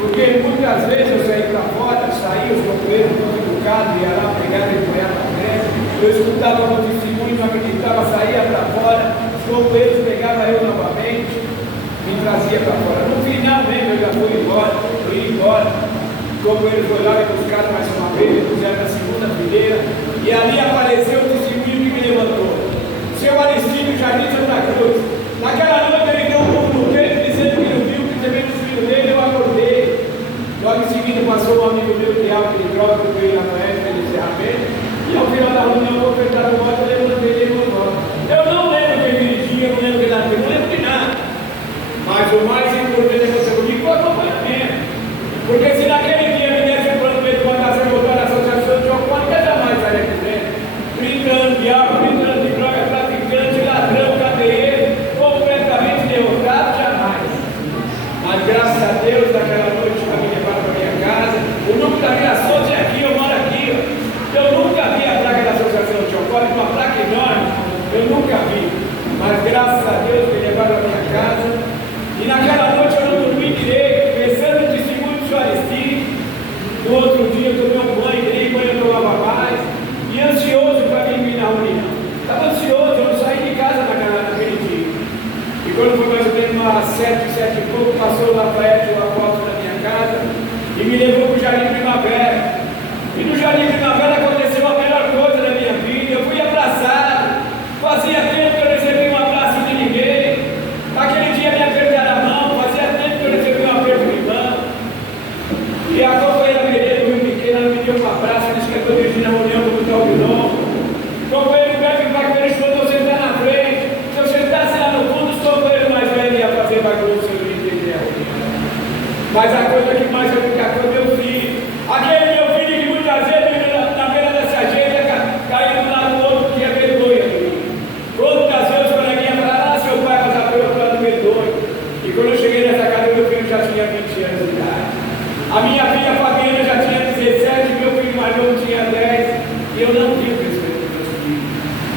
Porque muitas vezes eu saí para fora, saí, os companheiros muito educados, ia lá pegar e apoiar para frente. Eu escutava o testemunho, não acreditava, saía para fora, os companheiros pegavam eu novamente, me trazia para fora. No final mesmo eu já fui embora, eu ia embora. O companheiro foi lá, me buscaram mais uma vez, me puseram na segunda fileira, e ali apareceu o testemunho que me levantou. O seu Aristide Jardim Santa Cruz. Naquela noite ele deu um pouco no peito, dizendo que não viu, que também no filho dele, eu acordei. Logo em seguida passou um amigo meu de álcool de droga, que veio na manhã, fez encerramento, e ao final da reunião eu vou ofertar o voto, eu levantei ele no voto. Eu não lembro quem dirigia, eu não lembro quem estava, eu não lembro de nada. Mas o mais importante é você comigo foi o acompanhamento. Porque se naquele dia me desse um plano de plantação e voltar na associação de alcoólica, jamais estaria aqui dentro. Brincando de álcool, brincando de droga, traficante, ladrão, cadeieiro, completamente derrotado, jamais. Mas graças a Deus, naquela noite, me levaram para minha casa. O número da minha sócia é aqui, eu moro aqui. Ó. Eu nunca vi a placa da associação de alcoólicos, uma placa enorme. Eu nunca vi. Mas graças a Deus, me levaram para minha casa. E naquela noite eu não dormi direito, pensando no testemunho do senhor Aristide. No outro dia eu tomei um banho, nem banho eu tomava mais. E ansioso para mim vir na reunião. Estava ansioso, eu não saí de casa naquele dia. E quando foi mais ou menos umas 7 e pouco, passou o Lafayette, o apóstolo da minha casa, e me levou para o Jardim Primavera. E no Jardim Primavera aconteceu a melhor coisa da minha vida. Eu fui abraçado. Fazia tempo que eu recebi um abraço de ninguém. Aquele dia me apertaram a mão. Fazia tempo que eu recebi um aperto de mão. E a companheira Pereira, muito pequena, me deu um abraço. Disse que eu estou dirigindo a reunião do Botal Vilão. O companheiro Beto Paqueiro falou: estou sentado na frente. Se eu sentasse lá no fundo, os companheiros mais velhos iam fazer bagunça. Eu não entendi a reunião. Mas a coisa que mais eu me cacou é meu filho. Aquele meu filho que muitas vezes na beira dessa agenda caiu do lado do outro, que é vergonha. Outras vezes quando alguém ia falar: seu pai vai dar para o outro lado do vergonha. E quando eu cheguei nessa casa, meu filho já tinha 20 anos de idade. A minha filha Fabiana já tinha 17, meu filho mais novo tinha 10. E eu não vi o crescimento dos meus filhos.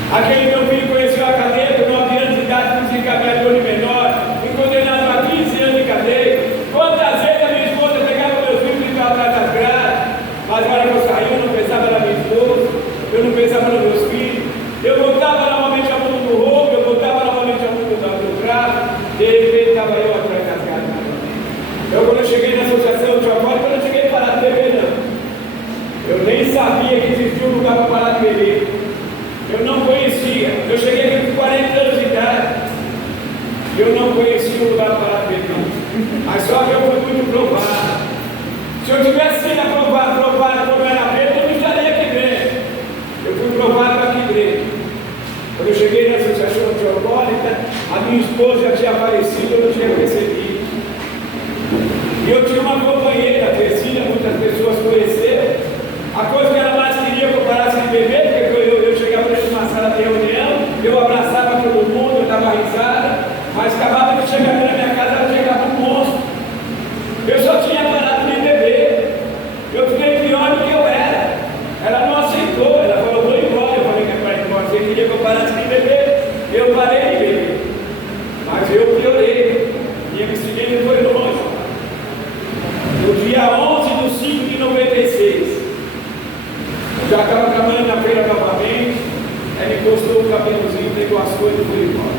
Aquele meu filho conheceu a cadeia com 9 anos de idade, com desencadeador de menor, e condenado a 15 anos de cadeia. Quantas vezes a minha esposa pegava meus filhos e ficava atrás das grades, mas na hora que eu saí, eu não pensava na minha esposa, eu não pensava nos meus filhos, eu voltava novamente ao mundo do roubo, eu voltava novamente ao mundo do tráfico, de repente estava eu atrás das grades novamente. Eu, quando eu cheguei na associação de alcoólicos, eu não cheguei para parar de beber, não. Eu nem sabia que existia um lugar para parar de beber. Eu não conhecia. Eu cheguei aqui com 40 anos de idade. Eu não conhecia um lugar para parar de beber. Mas só que eu fui muito provado. Se eu tivesse sido aprovado como era preto, eu não estaria aqui dentro. Eu fui provado aqui dentro. Quando eu cheguei na associação de alcoólica, a minha esposa já tinha falecido, eu não tinha percebido. E eu tinha uma companheira, a Tercília, muitas pessoas conheceram. A coisa que ela mais queria que eu parasse de beber, porque eu chegava dentro de uma sala de reunião, eu abraçava todo mundo, eu dava risada, mas acabava de chegar na minha casa, ela chegava um monstro. Eu só tinha parado de beber. Eu fiquei pior do que eu era. Ela não aceitou, ela falou: vou embora. Eu falei: que é para ir embora? Você queria que eu parasse de beber? Eu parei de beber. Mas eu piorei. Minha bicicleta foi longe. No dia 11/5/96, eu já estava trabalhando na feira novamente. Ela encostou o cabelozinho, pegou as coisas e foi embora.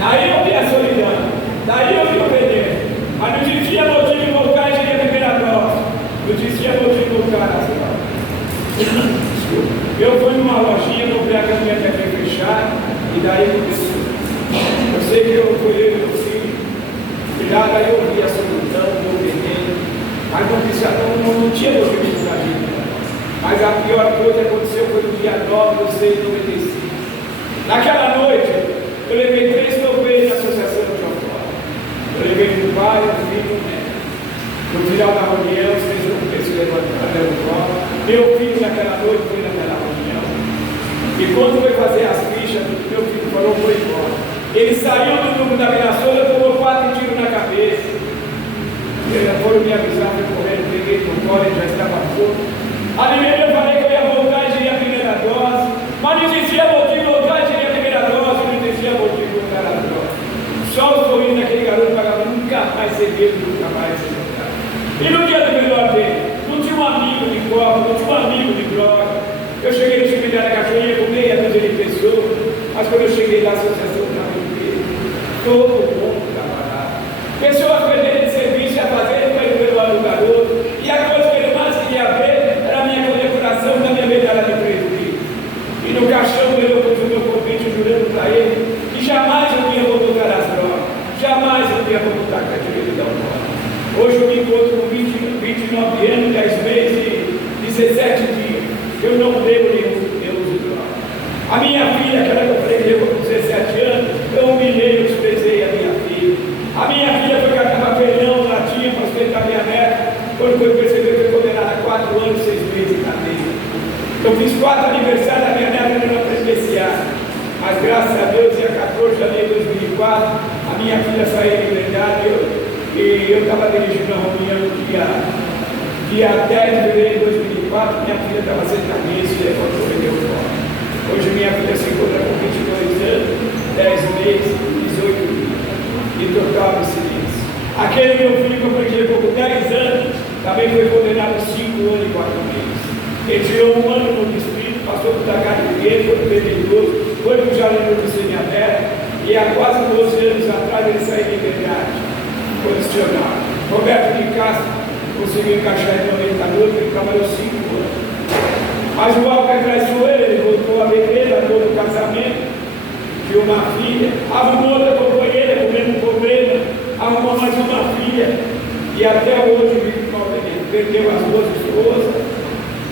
Daí eu vi a solidão. Daí eu vi o veneno. Mas não existia motivo de voltar e cheguei a primeira dose. Não existia motivo de voltar às drogas. Eu fui numa lojinha, comprei a caminhonete até fechar, e daí começou. Eu sei que eu fui eu e meu filho. Cuidado, aí eu vi a solidão, o veneno. Mas não tinha motivo na vida. Mas a pior coisa que aconteceu foi no dia 9/6/95. Naquela noite, eu levei 3 topeiros na associação de alcoólicos. Eu levei do pai, do filho e do neto. No final da reunião, vocês não se levantaram do colo. Meu filho naquela noite foi naquela reunião. E quando foi fazer as fichas, meu filho falou: foi embora. Ele saiu do grupo da Mirassol, tomou 4 tiros na cabeça. Eles foram me avisar, eu correndo, peguei no colo, ele já estava fogo. Ali mesmo eu falei que eu ia voltar e seria a primeira dose. Mas não existia motivo de voltar e seria a primeira dose, não existia motivo de voltar a dose. Só o sorriso daquele garoto pagava: nunca mais ser mesmo, nunca mais ser voltar. E no Mas quando eu cheguei lá, a associação estava inteira. Todo mundo trabalhava. Pessoas perderem de serviço e a fazer para ir pelo ano do garoto. E a coisa que ele mais queria ver era a minha condecoração da minha medalha de presbítero. E no caixão eu pus o meu convite jurando para ele que jamais eu ia voltar às drogas, jamais eu ia voltar com aquele vida humana. Hoje eu me encontro com 29 anos, 10 meses e 17 dias. Eu não bebo nenhum uso de droga. A minha filha, que ela aprendeu com 17 anos, eu humilhei, eu desprezei a minha filha. A minha filha foi catar papelão, latinha para sustentar minha neta, quando foi perceber que foi condenada a 4 anos, 6 meses de cadeia. Eu fiz 4 aniversários da minha neta no apreciar. Mas graças a Deus, dia 14 de janeiro de 2004, a minha filha saiu em liberdade e eu estava dirigindo a reunião no dia 10 de fevereiro de 2004, minha filha estava sentada nisso e levantou e deu fora. Hoje minha filha se encontra com 22 anos, 10 meses, 18 dias, e total abstinência. Aquele meu filho que eu preguei com 10 anos, também foi condenado a 5 anos e 4 meses. Ele tirou 1 ano no distrito, passou por Tacar de Guerreiro, foi para o Benedoso, foi para o Jardim do Semiaberto, e há quase 12 anos atrás ele saiu de liberdade, condicionado. Roberto de Castro conseguiu encaixar em 98, ele trabalhou 5 anos. Mas o Walker traiçoou ele voltou a beber, andou no casamento, tinha uma filha, arrumou outra companheira com o mesmo problema, arrumou mais uma filha, e até hoje vive com o perdeu as 2 esposas,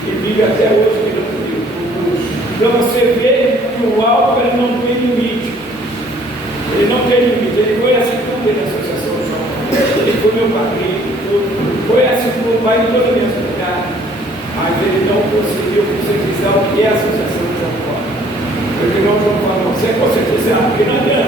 e vive até hoje que não tem luxo. Então você vê que o álcool ele não tem limite. Ele não tem limite. Ele foi assim tudo na Associação de João. Ele foi meu padrinho, tudo. Foi assim tudo, vai em toda a minha cidade. Mas ele não conseguiu conscientizar o que é a Associação de João Paulo. Porque não João Paulo, você conscientizar, porque não adianta.